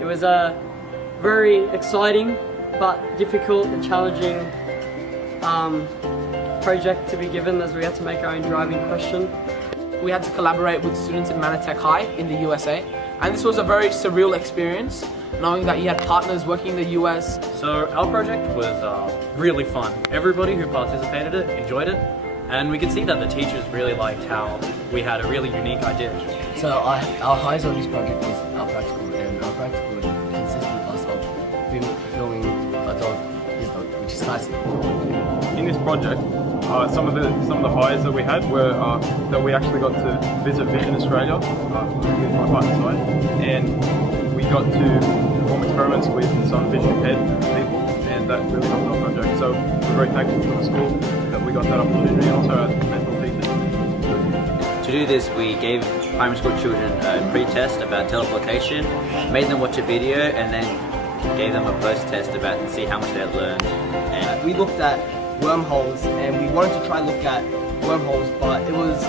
It was a very exciting but difficult and challenging project to be given, as we had to make our own driving question. We had to collaborate with students in Manatech High in the USA, and this was a very surreal experience, knowing that you had partners working in the US. So our project was really fun. Everybody who participated in it enjoyed it, and we could see that the teachers really liked how we had a really unique idea. So our highs on this project was our practical, and our practical consisted of us filming a dog, his dog, which is Tyson. In this project, some of the highs that we had were that we actually got to visit Vision Australia with my partner Sai, and we got to perform experiments with some vision impaired people, and that really helped our project. So we're very thankful for the school that we got that opportunity, and also our mentor teachers. To do this, we gave primary school children a pre-test about teleportation, made them watch a video, and then gave them a post-test about to see how much they had learned. And We looked at wormholes, and we wanted to try and look at wormholes, but it was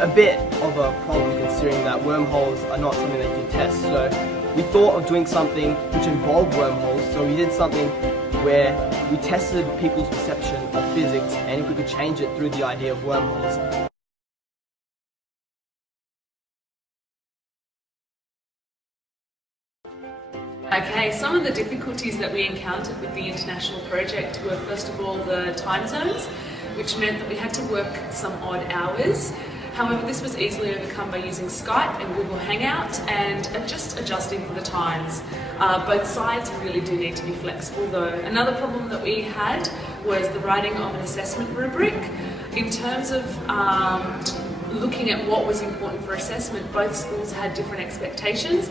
a bit of a problem considering that wormholes are not something that you can test. So we thought of doing something which involved wormholes, so we did something where we tested people's perception of physics and if we could change it through the idea of wormholes. Okay, some of the difficulties that we encountered with the international project were first of all the time zones, which meant that we had to work some odd hours. However, this was easily overcome by using Skype and Google Hangout and just adjusting for the times. Both sides really do need to be flexible though. Another problem that we had was the writing of an assessment rubric. In terms of looking at what was important for assessment, both schools had different expectations.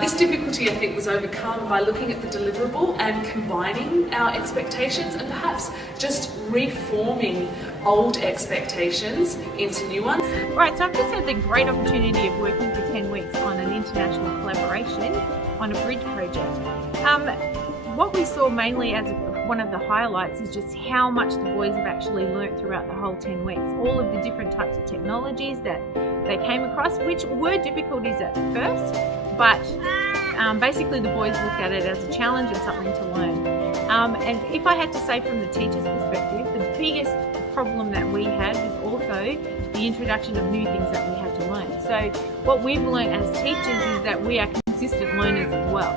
This difficulty, I think, was overcome by looking at the deliverable and combining our expectations and perhaps just reforming old expectations into new ones. Right, so I've just had the great opportunity of working for 10 weeks on an international collaboration on a bridge project. What we saw mainly as one of the highlights is just how much the boys have actually learnt throughout the whole 10 weeks. All of the different types of technologies that they came across, which were difficulties at first, but basically the boys looked at it as a challenge and something to learn. And if I had to say from the teacher's perspective, the biggest problem that we had was also the introduction of new things that we had to learn. So what we've learned as teachers is that we are consistent learners as well.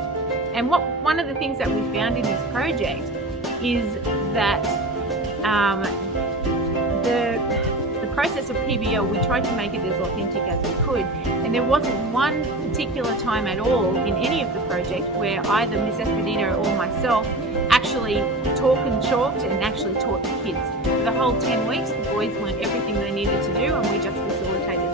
And one of the things that we found in this project is that the process of PBL, we tried to make it as authentic as we could, and there wasn't one particular time at all in any of the project where either Miss Espedito or myself actually talked and chalked and actually taught the kids. For the whole 10 weeks, the boys learned everything they needed to do, and we just facilitated